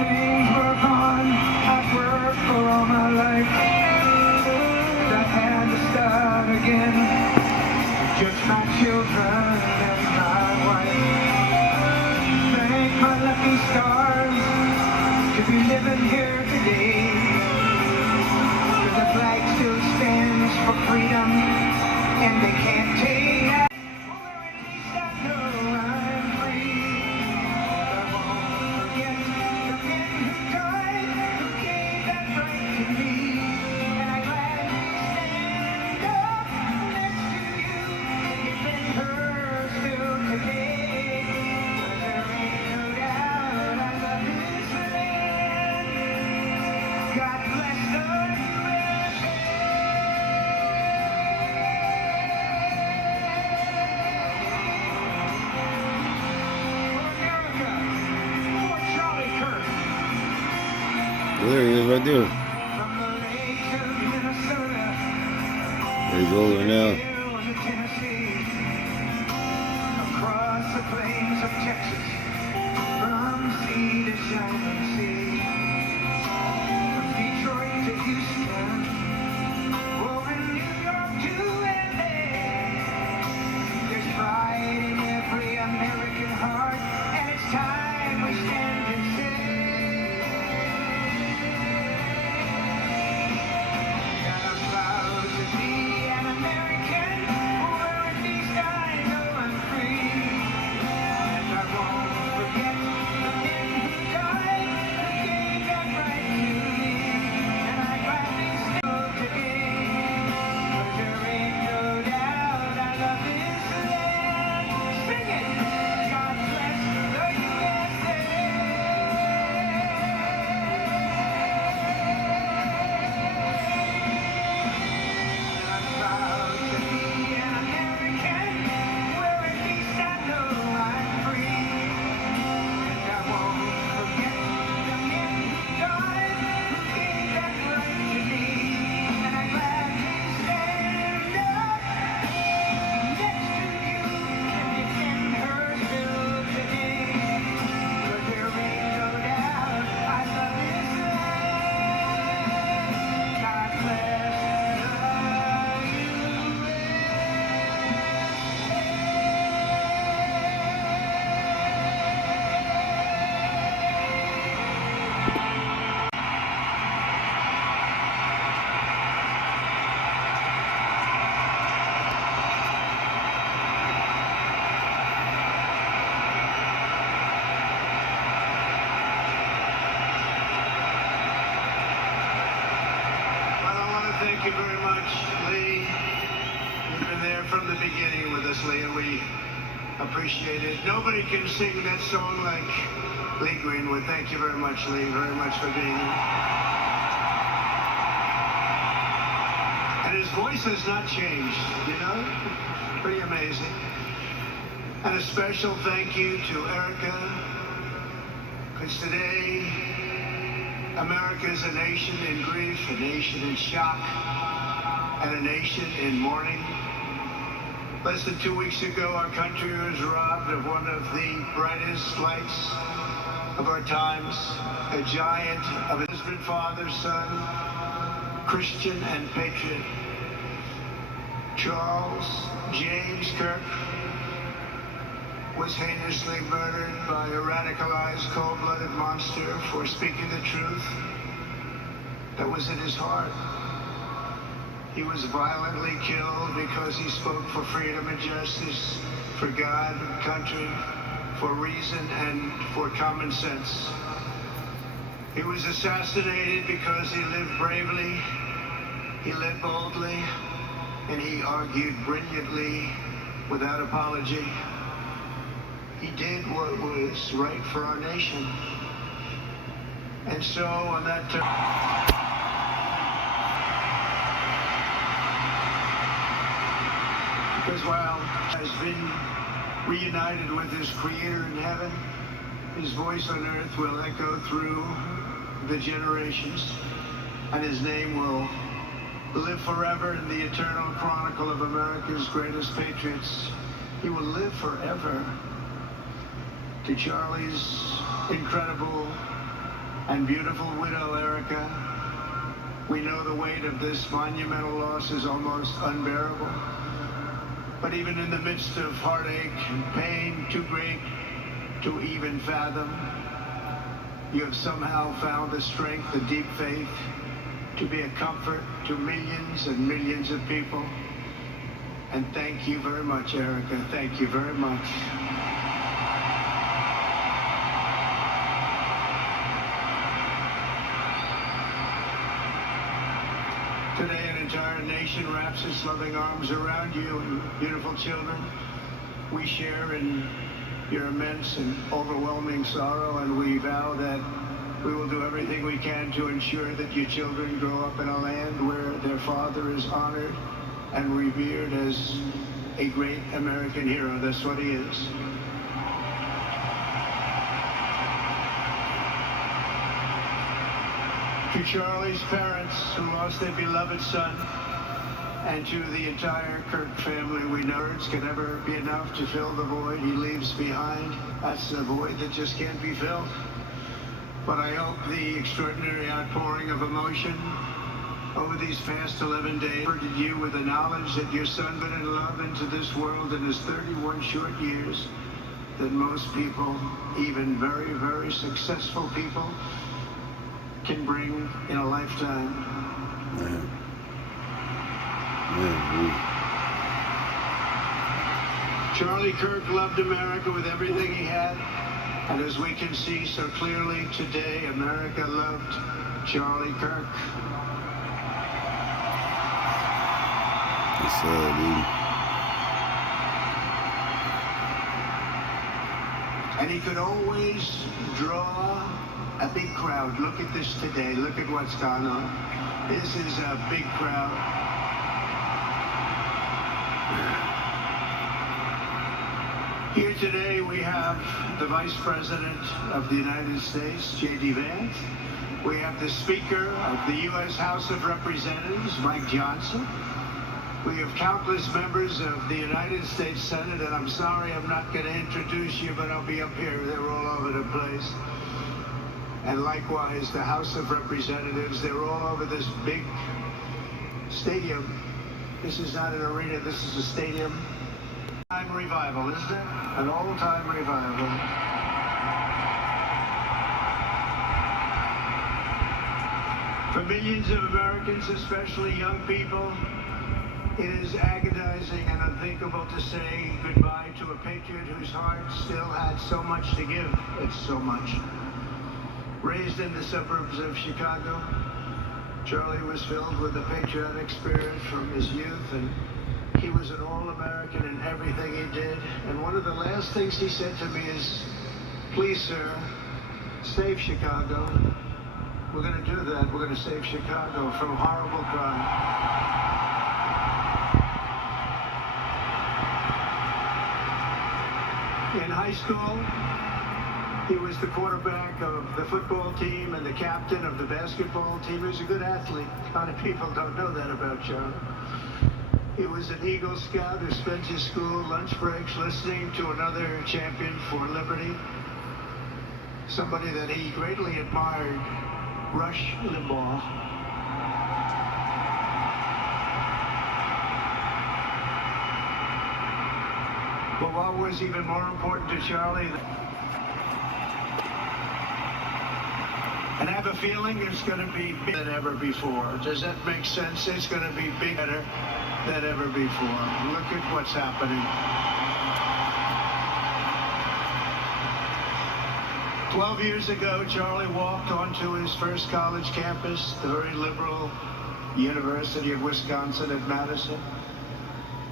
things were gone. I've worked for all my life, and I had to start again. Just my children and my wife. Thank my lucky stars to be living here today. 'Cause the flag still stands for freedom, and they can't take that. Well, at least I know I'm free. I won't forget the men who died, who gave that right to me. And I gladly stand up next to you and defend her still today. 'Cause there ain't no doubt I love this land. God bless the USA. America, for Charlie Kirk. There he is right there. From the lakes of Minnesota, He's over now. hills of Tennessee, across the plains of Texas, from sea to shining sea, from Detroit to Houston, oh, and New York to LA. There's pride in every American heart, and it's time we stand and say, that I'm proud to be an American, where at least I know I'm free. And I won't forget the men who died, who gave that right to me. And I gladly still today, 'cause there ain't no doubt I love this land. Sing it! God bless the USA. I'm proud to be an American, where at least I know I'm free. And I won't forget the men who died, who gave that right to me. And I gladly stand up next to you and defend her still today. 'Cause there ain't no doubt I love this land. God bless the Well, I want to thank you very much, Lee. You've been there from the beginning with us, Lee, and we appreciate it. Nobody can sing that song like Lee Greenwood. Thank you very much, Lee, very much for being here. And his voice has not changed, you know? Pretty amazing. And a special thank you to Erica, because today America is a nation in grief, a nation in shock, and a nation in mourning. Less than 2 weeks ago, our country was robbed of one of the brightest lights of our times, a giant of a husband, father, son, Christian and patriot. Charles James Kirk was heinously murdered by a radicalized, cold-blooded monster for speaking the truth that was in his heart. He was violently killed because he spoke for freedom and justice, for God and country, for reason and for common sense. He was assassinated because he lived bravely, he lived boldly, and he argued brilliantly without apology. He did what was right for our nation. And so on that because while he has been reunited with his creator in heaven, his voice on earth will echo through the generations, and his name will live forever in the eternal chronicle of America's greatest patriots. He will live forever. To Charlie's incredible and beautiful widow Erica. We know the weight of this monumental loss is almost unbearable. But even in the midst of heartache and pain too great to even fathom, you have somehow found the strength, the deep faith, to be a comfort to millions and millions of people. And thank you very much, Erica. Thank you very much. Today, an entire nation wraps its loving arms around you and beautiful children. We share in your immense and overwhelming sorrow, and we vow that we will do everything we can to ensure that your children grow up in a land where their father is honored and revered as a great American hero. That's what he is. To Charlie's parents who lost their beloved son, and to the entire Kirk family, we know words can never be enough to fill the void he leaves behind. That's a void that just can't be filled. But I hope the extraordinary outpouring of emotion over these past 11 days comforted you with the knowledge that your son went in love into this world in his 31 short years, that most people, even very, very successful people, can bring in a lifetime. Charlie Kirk loved America with everything he had, and as we can see so clearly today, America loved Charlie Kirk. It's sad, dude. And he could always draw a big crowd. Look at this today. Look at what's gone on. This is a big crowd. Here today we have the Vice President of the United States, J.D. Vance. We have the Speaker of the U.S. House of Representatives, Mike Johnson. We have countless members of the United States Senate, and I'm sorry I'm not going to introduce you, but I'll be up here. They're all over the place. And likewise, the House of Representatives, they're all over this big stadium. This is not an arena, this is a stadium. Time revival, isn't it? An all-time revival. For millions of Americans, especially young people, it is agonizing and unthinkable to say goodbye to a patriot whose heart still had so much to give. It's so much. Raised in the suburbs of Chicago, Charlie was filled with a patriotic spirit from his youth, and he was an all-American in everything he did. And one of the last things he said to me is, "Please, sir, save Chicago." We're going to do that. We're going to save Chicago from horrible crime. In high school, he was the quarterback of the football team and the captain of the basketball team. He was a good athlete. A lot of people don't know that about Charlie. He was an Eagle Scout who spent his school lunch breaks listening to another champion for liberty. Somebody that he greatly admired, Rush Limbaugh. But what was even more important to Charlie, and I have a feeling it's going to be bigger than ever before. Does that make sense? It's going to be bigger than ever before. Look at what's happening. 12 years ago, Charlie walked onto his first college campus, the very liberal University of Wisconsin at Madison.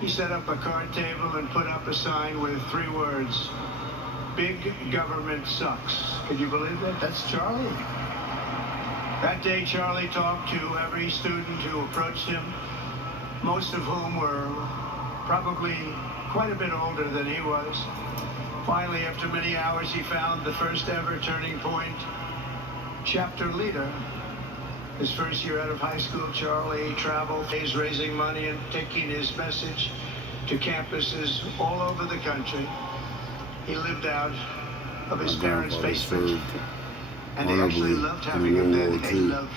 He set up a card table and put up a sign with 3 words: "Big government sucks." Could you believe that? That's Charlie. That day, Charlie talked to every student who approached him, most of whom were probably quite a bit older than he was. Finally, after many hours, he found the first ever turning point. Chapter leader. His first year out of high school, Charlie traveled days raising money and taking his message to campuses all over the country. He lived out of his parents' basement. And they actually honorably loved having him in there. World War They II. loved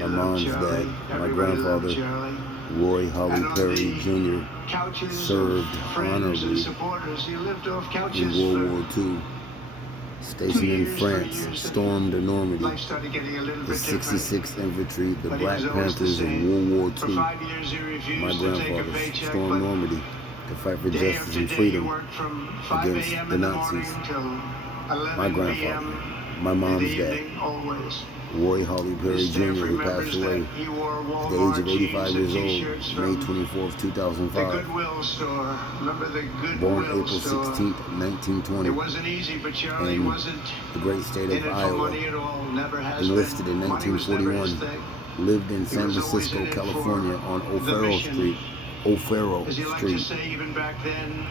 My mom's Charlie. dad, my Everybody loved grandfather, Charlie. Roy Holly And on Perry the Jr., couches served of friends and honorably supporters. He lived off in couches World for War II. Stationed in 2 France, years, stormed Normandy. life started getting a little The bit different. 66th Infantry, the But he Black was always the Panthers of same. World For War II. 5 years he refused My to take a grandfather paycheck, stormed but Normandy to fight for day justice after and day he freedom worked from 5 against a.m. the in the Nazis. morning till My 11 grandfather, p.m. my in the mom's dad, evening, always. Roy Holly Perry His staff Jr., who remembers passed away that he wore at the age Walmart of 85 jeans years and old, t-shirts May from 24th, the 2005. Goodwill store. Remember the Born Goodwill April store? 16th, It 1920, wasn't easy, but Charlie in wasn't the great state in of it for Iowa. money at all. Never has Enlisted been. in Money was never his 1941. thing. Lived in He San was always Francisco, in it California for on the O'Farrell mission. Street. O'Farrell As he liked to Street. say even back then,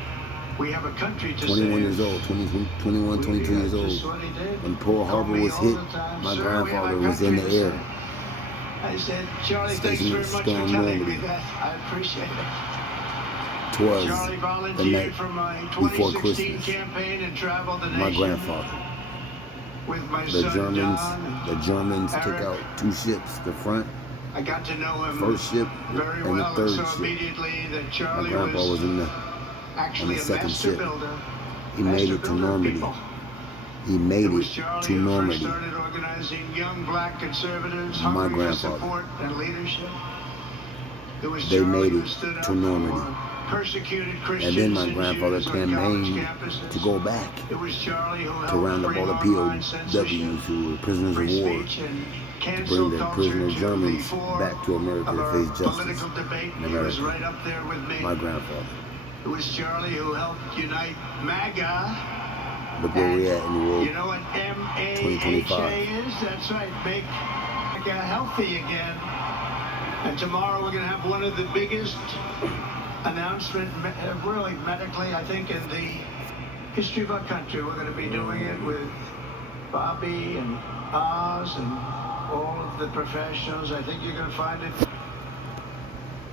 we have a country to 21 save. years old, 21, 22 years old. Just what he did. When Pearl Called Harbor me was all hit, the time, my "Sir, we have a grandfather was in the country to air. save." I said, Charlie, thanks Stationed very at much for Storm telling Normandy. me that. I appreciate it. Twas Charlie the volunteered night for my before 2016 Christmas. campaign and traveled the My nation grandfather. with my The son Germans John, took Eric. out 2 ships. The front, I got to know him first ship, very and the well, and third so ship. immediately that My Charlie grandpa was on actually the a second master ship. builder. He made Master it to builder of Normandy. people. He made It was it Charlie to who first Normandy. started organizing young black conservatives My hungry for grandfather. support and leadership. It was They Charlie made who it stood to up Normandy. for persecuted Christians And then my and grandfather Jews on college campaigned campuses. to go back It was Charlie who to helped round up bring all the online POWs censorship, who were prisoners free of war, speech, and to cancel bring the culture prisoner to the Germans fore back to America of to our face justice political debate. in He was America. right up there with me. My grandfather. It was Charlie who helped unite MAGA. Look where we're at in the world. You know what MAHA 2025. is? That's right. Make MAGA healthy again. And tomorrow we're going to have one of the biggest announcements, really medically, I think, in the history of our country. We're going to be doing it with Bobby and Oz and all of the professionals. I think you're going to find it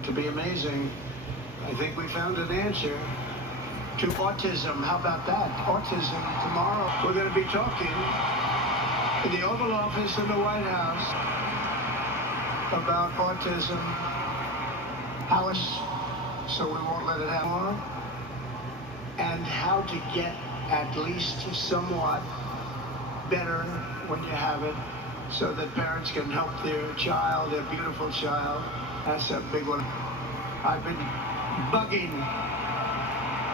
to be amazing. I think we found an answer to autism. How about that? Autism. Tomorrow we're going to be talking in the Oval Office in the White House about autism, how it's, so we won't let it happen more, and how to get at least somewhat better when you have it, so that parents can help their child, their beautiful child. That's a big one. I've been bugging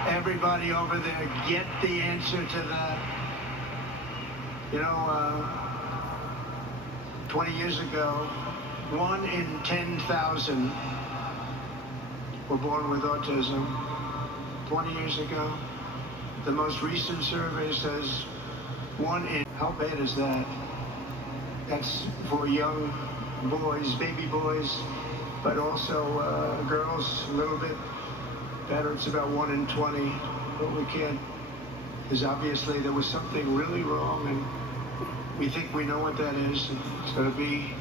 everybody over there, get the answer to that. You know, 20 years ago, 1 in 10,000 were born with autism. 20 years ago. The most recent survey says 1 in, how bad is that? That's for young boys, baby boys, but also girls a little bit better. It's about 1 in 20, but we can't, because obviously there was something really wrong, and we think we know what that is. It's going to be,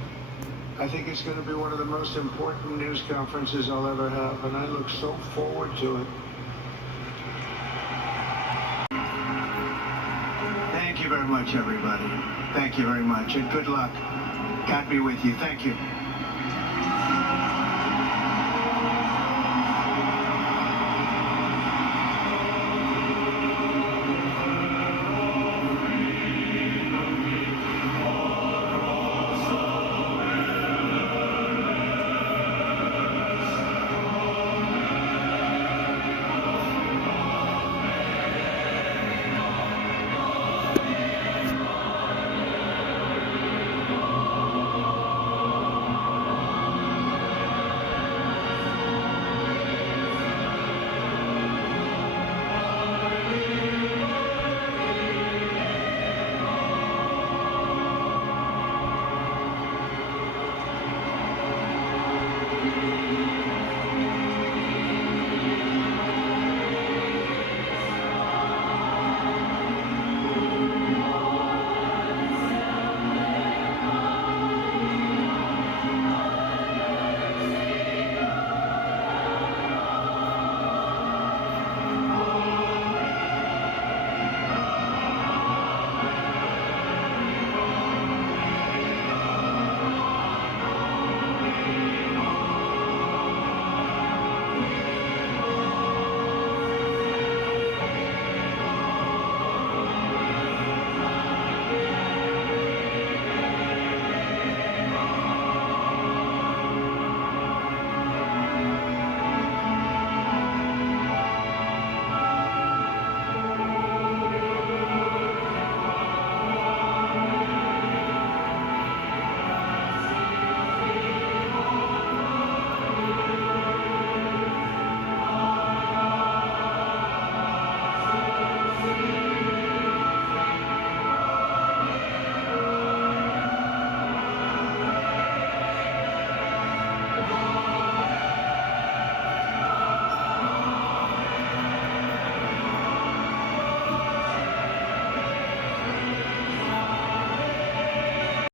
I think it's going to be one of the most important news conferences I'll ever have, and I look so forward to it. Thank you very much, everybody. Thank you very much, and good luck. God be with you. Thank you.